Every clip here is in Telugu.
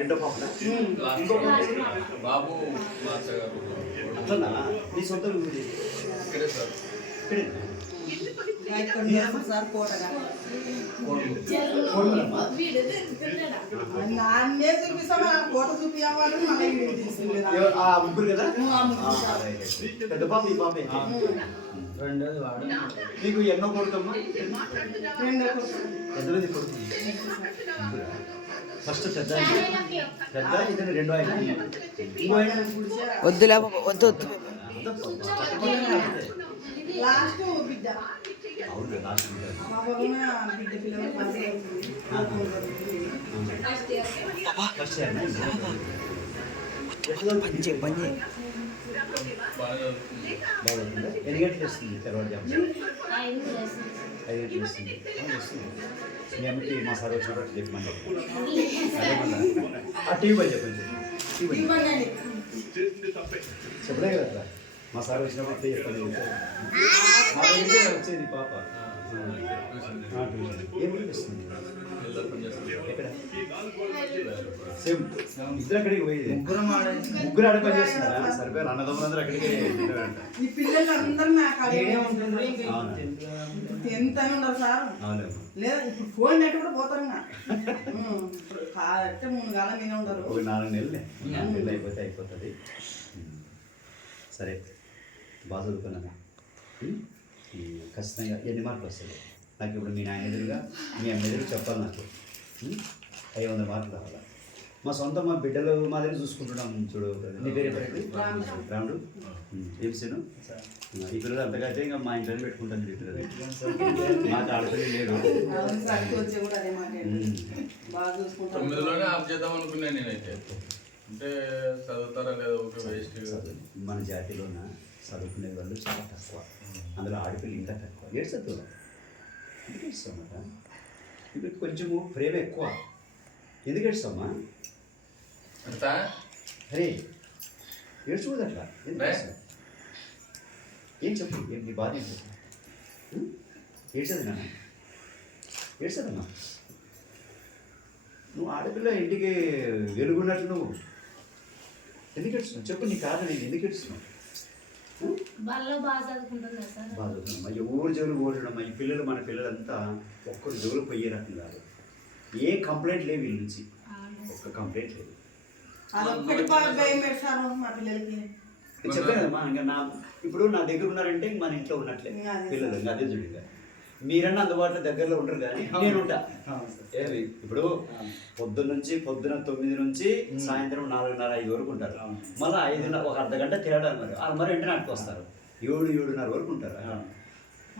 రెండో పాప బాబు అట్లా నీ సొంత ఇక్కడే సార్. ఇక్కడే సార్ కోటగా కోడమల్లమ్మా? నాన్నే చూపిస్తాం కోట చూపించాలి మళ్ళీ ఆ ముగ్గురు కదా పెద్ద పాప ఈ పాప రెండోది వాడు. నీకు ఎన్నో కొడుకమ్మా? ఎంతమంది కొడుకు? ఫస్ట్ పెద్ద పెద్ద ఇతను రెండో ఆయన ఇంకో ఆయన వద్దులే వద్దు వద్దు లాస్ట్ బిడ్డ అవును లాస్ట్ మా బాబున బిడ్డ పిల్లలు ఫస్ట్ పని బాగా చదువుతుంది. బాగుంటుందా? ఎన్ని గంటలు వస్తుంది తర్వాత 5 గంటలు వస్తుంది మీ అమ్మకి మా సార్ వచ్చినప్పుడు చెప్పమని అదే మళ్ళీ ఆ టీవీ పని చెప్పండి టీవీ చెప్పలే కదా మా సార్ వచ్చినప్పుడు చెప్పండి మా దగ్గర వచ్చేది పాప ఏం వస్తుంది ఎక్కడ సేమ్ ఇద్దరు అక్కడికి పోయేది ముగ్గురు ఆడ పని చేస్తున్నారా సరిపోయారు అన్నదమ్ములందరూ అక్కడికి ఈ పిల్లలు అందరూ నాకు నేనే ఉంటుంది ఎంత అని ఉండదు సార్ అవునమ్మా లేదా ఇప్పుడు ఫోన్ నెట్ కూడా పోతారు అంటే 3 కాలం నేనే ఉండరు ఒక 4 నెలలే 4 నెలలు అయిపోతుంది సరే బాగా చదువుకున్నాను ఖచ్చితంగా ఎన్ని మార్కులు వస్తాయి నాకు ఇప్పుడు మీ నాయన ఎదురుగా మీ అమ్మ ఎదురు చెప్పాలి నాకు 500 మార్కులు రావాలి మా సొంత మా బిడ్డలు మా దగ్గర చూసుకుంటున్నాం చూడు నీ పేరు ఎప్పుడైతే రాముడు ఏం సీను ఈ పిల్లలు అంతగా అయితే ఇంకా మా ఇంట్లోనే పెట్టుకుంటాను ఈ పిల్లలు మాకు ఆడపిల్లలు లేరు వచ్చే కూడా అదే మాట బాగా చూసుకుంటారు 9లోనే ఆఫ్ చేద్దాం అనుకున్నాను నేనైతే. అంటే చదువుతారా లేదా ఒక వేస్ట్. మన జాతిలోన చదువుకునే వాళ్ళు చాలా తక్కువ, అందులో ఆడపిల్లలు ఇంకా తక్కువ. ఏడ్చద్దు ఎందుకు ఏడుస్తామట? ఇప్పుడు కొంచెము ప్రేమ ఎక్కువ. ఎందుకు ఏడుస్తామా? అరే ఏడ్చుకోదు అట్లా. ఎందుకు ఏడుస్తావు? ఏం చెప్పు, ఏం నీ బాధ ఏం చెప్పు? ఏడ్చదు నాన్న, ఏడ్చదమ్మా. నువ్వు ఆడపిల్ల ఇంటికి వెలుగున్నట్లు నువ్వు ఎందుకు ఏడుస్తున్నావు చెప్పు? నీ కారణం నేను ఎందుకు ఏడుస్తున్నావు? బాగా చదువుతున్నామ్మా. ఎవరు జోలు పోడమ్మా. ఈ పిల్లలు మన పిల్లలంతా ఒక్కరు జోలు పోయే రకం కాదు. ఏ కంప్లైంట్ లేవు వీళ్ళ నుంచి, ఒక్క కంప్లైంట్ లేదు. అదొక్కటి బాగా భయం పెడతారు మా పిల్లలకి. చెప్పాను కదమ్మా, ఇంకా ఇప్పుడు నా దగ్గర ఉన్నారంటే మన ఇంట్లో ఉన్నట్లే పిల్లలు. ఇంకా అదే చూడు, మీరన్నా అందుబాటులో దగ్గరలో ఉంటారు కానీ నేను ఉంటా. ఇప్పుడు పొద్దున్న 9 నుంచి సాయంత్రం 4:30-5 వరకు ఉంటారు. మళ్ళీ 5 ఒక అర్ధ గంట తేడా అన్నారు. వాళ్ళు మరి వెంటనే అట్టుకు వస్తారు. 7-7:30 వరకు ఉంటారు.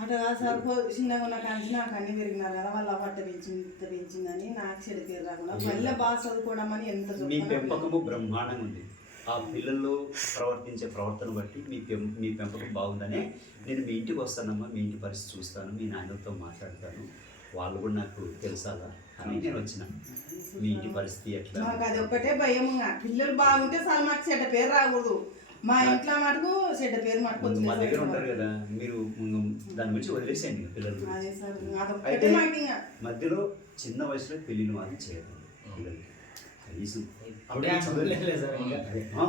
అటు కాదు సార్, చిన్నగా ఉన్న కానీ నాకు అన్ని పెరిగినారు కదా, వాళ్ళ పట్ట పెంచిందని నాకు చెడు పేరు రాకుండా మళ్ళీ బాగా చదువుకోవడం అని ఎంత. మీ పెంపకము బ్రహ్మాండంగా ఉంది. ఆ పిల్లలు ప్రవర్తించే ప్రవర్తన బట్టి మీ పెంపకం బాగుందని నేను మీ ఇంటికి వస్తానమ్మా. మీ ఇంటి పరిస్థితి చూస్తాను, మీ నాయనతో మాట్లాడతాను, వాళ్ళు కూడా నాకు తెలుసాలా అని నేను వచ్చిన. మీ ఇంటి పరిస్థితి ఎట్లా? మాకు అది ఒక్కటే భయం. పిల్లలు బాగుంటే సార్ మాకు చెడ్డ పేరు రాకూడదు. మా ఇంట్లో మటుకు చెడ్డ పేరు మటుకు మా దగ్గర ఉంటారు కదా, మీరు దాని గురించి వదిలేసేయండి పిల్లలు. అయితే మధ్యలో చిన్న వయసులో పెళ్ళిళ్ళు మాత్రం చేయదు పిల్లలకి. కనీసం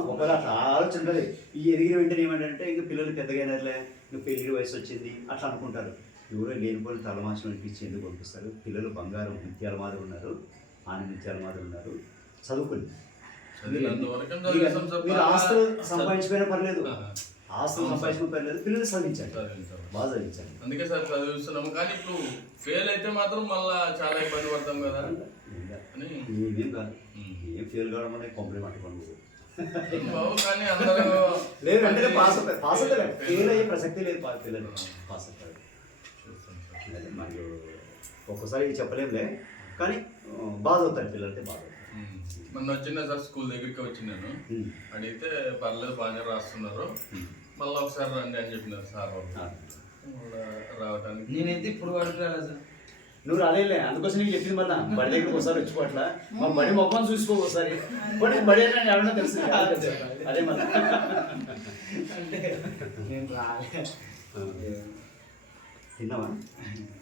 ఒకవేళ అట్లా ఆలోచన ఉంటుంది. ఈ ఎదిగిన వెంటనే ఏమంటే ఇంకా పిల్లలు పెద్దగా అయినట్లే, ఇంకా పెళ్లి వయసు వచ్చింది అట్లా అనుకుంటారు. ఎవరో లేనిపోయిన తలమాసం అనిపించి ఎందుకు పంపిస్తారు? పిల్లలు బంగారం ముత్యాల మాదిరి ఉన్నారు, ముత్యాల మాదిరి ఉన్నారు. చదువుకుని మీరు ఆస్తులు సంపాదించిపోయినా పర్లేదు, ఆస్తులు సంపాదించిన పర్లేదు, పిల్లలు చదివించాలి, బాగా చదివించాలి. అందుకే సార్ చదివిస్తున్నాము. కానీ ఇప్పుడు ఫెయిల్ అయితే మాత్రం మళ్ళీ చాలా ఇబ్బంది పడతాం కదా. ఏమేం కాదు, ఏం ఫెయిల్ కావడం అనేది కంప్లైంట్ పట్టుకోండి. లేదు అంటే పాస్ అవుతారు, ఫెయిల్ అయ్యే ప్రసక్తి లేదు. పిల్లలు పాస్ అవుతారు. మనకు ఒక్కోసారి చెప్పలేములే, కానీ బాగా అవుతారు పిల్లలు అయితే బాగా. మొన్న వచ్చిన సార్ స్కూల్ దగ్గరికి వచ్చినాను, అడిగితే పర్లేదు బాగానే రాస్తున్నారు, మళ్ళీ ఒకసారి రండి అని చెప్పినారు సార్ రావడానికి. నేనైతే ఇప్పుడు వరకు రాలేదు సార్. నువ్వు రాలేలే, అందుకోసం నీకు చెప్పింది. మళ్ళీ బడి దగ్గరికి ఒకసారి వచ్చిపోట్లా, మా బడి మొక్కని చూసుకో ఒకసారి. బడి ఎవరైనా తెలుసు అదే మళ్ళీ అంటే నేను రాలే. తిన్నావా?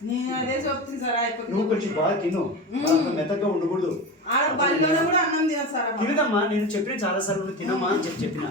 నేను అదే చెప్తుంది సార్. నువ్వు కొంచెం బాగా తిను, మెత్తగా ఉండకూడదు. ఆడ బలిలో కూడా అన్నం తిన సార్. సార్ తినదమ్మా, నేను చెప్పిన చాలా సార్లు నువ్వు తినమ్మా అని చెప్పిన